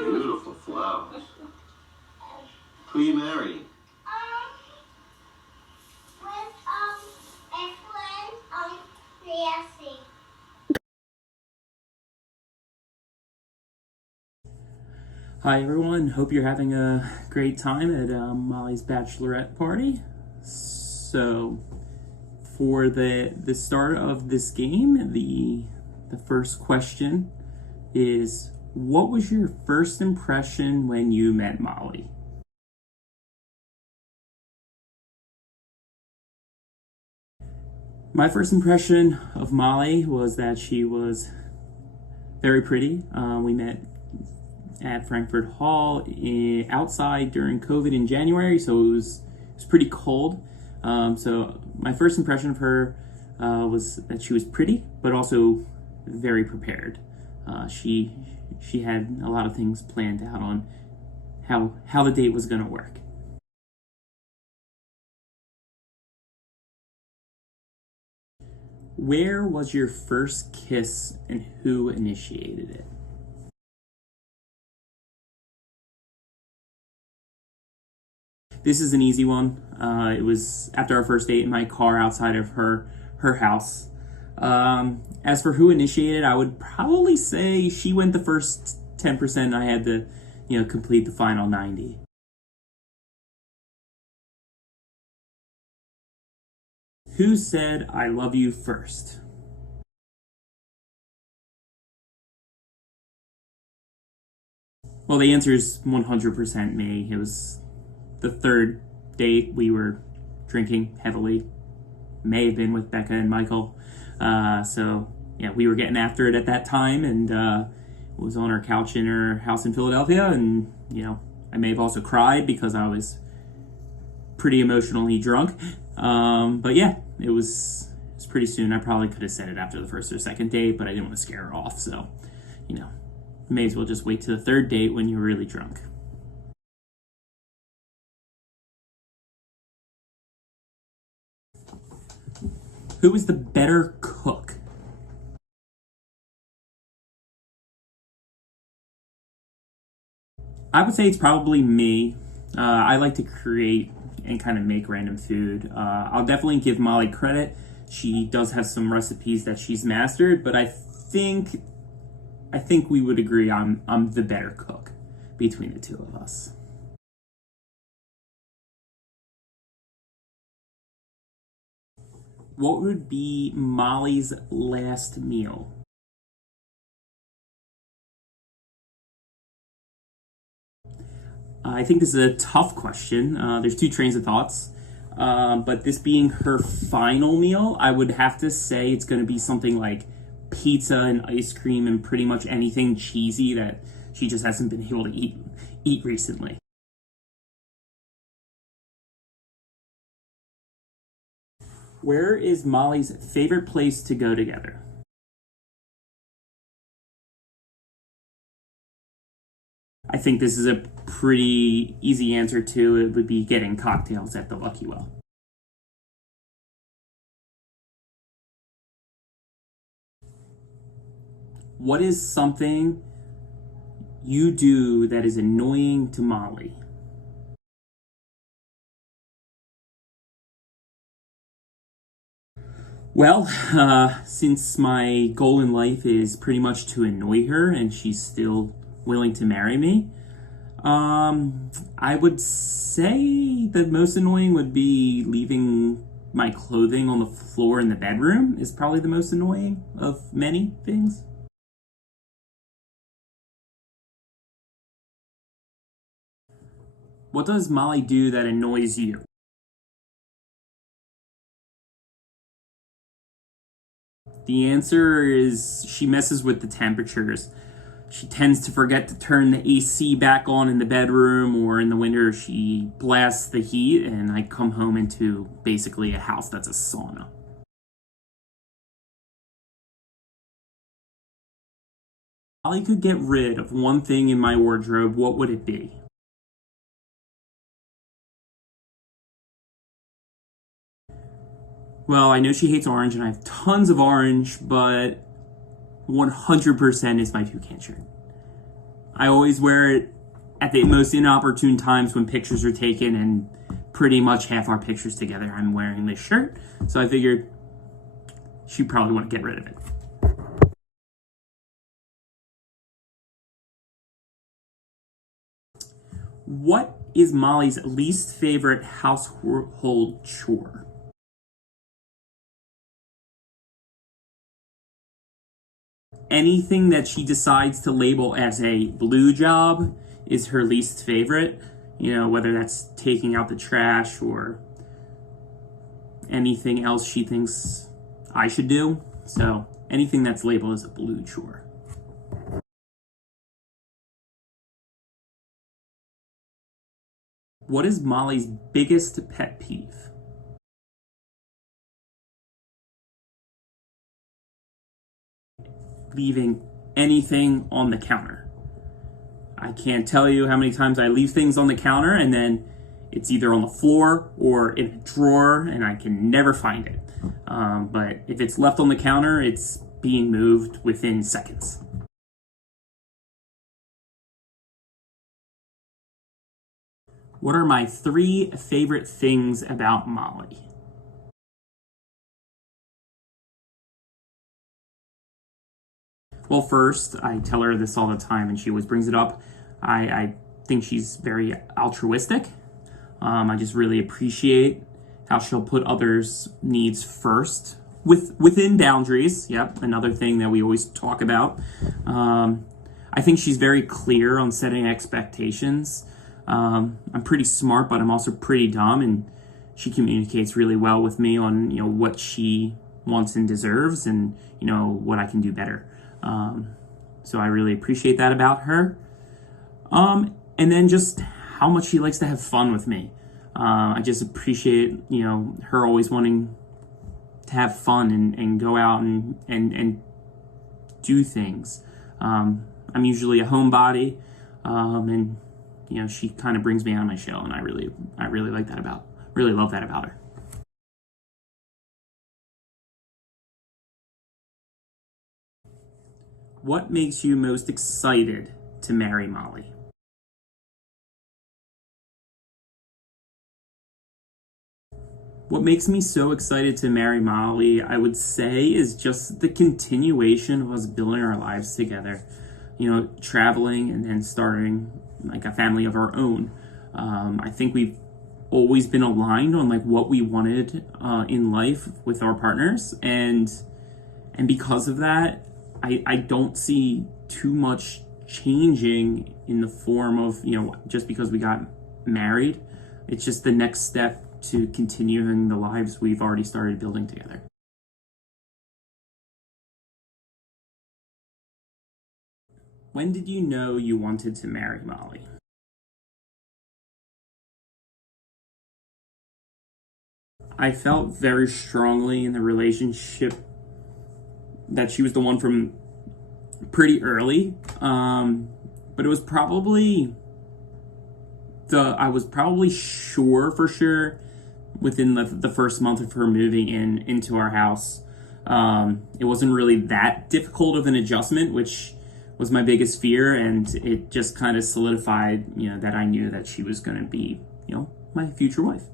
Beautiful flowers. Who are you marrying? With a friend, Nancy. Hi everyone, hope you're having a great time at Molly's bachelorette party. So, for the start of this game, the first question is, what was your first impression when you met Molly? My first impression of Molly was that she was very pretty. We met at Frankfurt Hall outside during COVID in January, so it was pretty cold. So my first impression of her was that she was pretty, but also very prepared. She had a lot of things planned out on how the date was going to work. Where was your first kiss and who initiated it? This is an easy one. It was after our first date in my car outside of her house. As for who initiated, I would probably say she went the first 10%. I had to, complete the final 90. Who said "I love you" first? Well, the answer is 100% me. It was the third date. We were drinking heavily. May have been with Becca and Michael. So yeah, we were getting after it at that time, and was on our couch in her house in Philadelphia. And I may have also cried because I was pretty emotionally drunk. But yeah, it was pretty soon. I probably could have said it after the first or second date, but I didn't want to scare her off. So, may as well just wait to the third date when you're really drunk. Who is the better cook? I would say it's probably me. I like to create and kind of make random food. I'll definitely give Molly credit. She does have some recipes that she's mastered, but I think we would agree I'm the better cook between the two of us. What would be Molly's last meal? I think this is a tough question. There's two trains of thoughts. But this being her final meal, I would have to say it's going to be something like pizza and ice cream and pretty much anything cheesy that she just hasn't been able to eat recently. Where is Molly's favorite place to go together? I think this is a pretty easy answer too. It would be getting cocktails at the Lucky Well. What is something you do that is annoying to Molly? Well, since my goal in life is pretty much to annoy her and she's still willing to marry me, I would say the most annoying would be leaving my clothing on the floor in the bedroom is probably the most annoying of many things. What does Molly do that annoys you? The answer is she messes with the temperatures. She tends to forget to turn the AC back on in the bedroom, or in the winter she blasts the heat, and I come home into basically a house that's a sauna. If I could get rid of one thing in my wardrobe, what would it be? Well, I know she hates orange, and I have tons of orange, but 100% is my toucan shirt. I always wear it at the most inopportune times when pictures are taken, and pretty much half our pictures together I'm wearing this shirt. So I figured she'd probably want to get rid of it. What is Molly's least favorite household chore? Anything that she decides to label as a blue job is her least favorite. You know, whether that's taking out the trash or anything else she thinks I should do. So anything that's labeled as a blue chore. What is Molly's biggest pet peeve? Leaving anything on the counter. I can't tell you how many times I leave things on the counter and then it's either on the floor or in a drawer and I can never find it. But if it's left on the counter, it's being moved within seconds. What are my 3 favorite things about Molly? Well, first, I tell her this all the time, and she always brings it up. I think she's very altruistic. I just really appreciate how she'll put others' needs first within boundaries. Yep, another thing that we always talk about. I think she's very clear on setting expectations. I'm pretty smart, but I'm also pretty dumb, and she communicates really well with me on what she wants and deserves, and what I can do better. So I really appreciate that about her. And then just how much she likes to have fun with me. I just appreciate, her always wanting to have fun and go out and do things. I'm usually a homebody, and she kind of brings me out of my shell, and I really love that about her. What makes you most excited to marry Molly? What makes me so excited to marry Molly, I would say, is just the continuation of us building our lives together. Traveling and then starting like a family of our own. I think we've always been aligned on like what we wanted in life with our partners, and because of that, I don't see too much changing in the form of, just because we got married. It's just the next step to continuing the lives we've already started building together. When did you know you wanted to marry Molly? I felt very strongly in the relationship that she was the one from pretty early, but it was probably I was probably sure for sure within the first month of her moving into our house. It wasn't really that difficult of an adjustment, which was my biggest fear, and it just kind of solidified, that I knew that she was going to be, my future wife.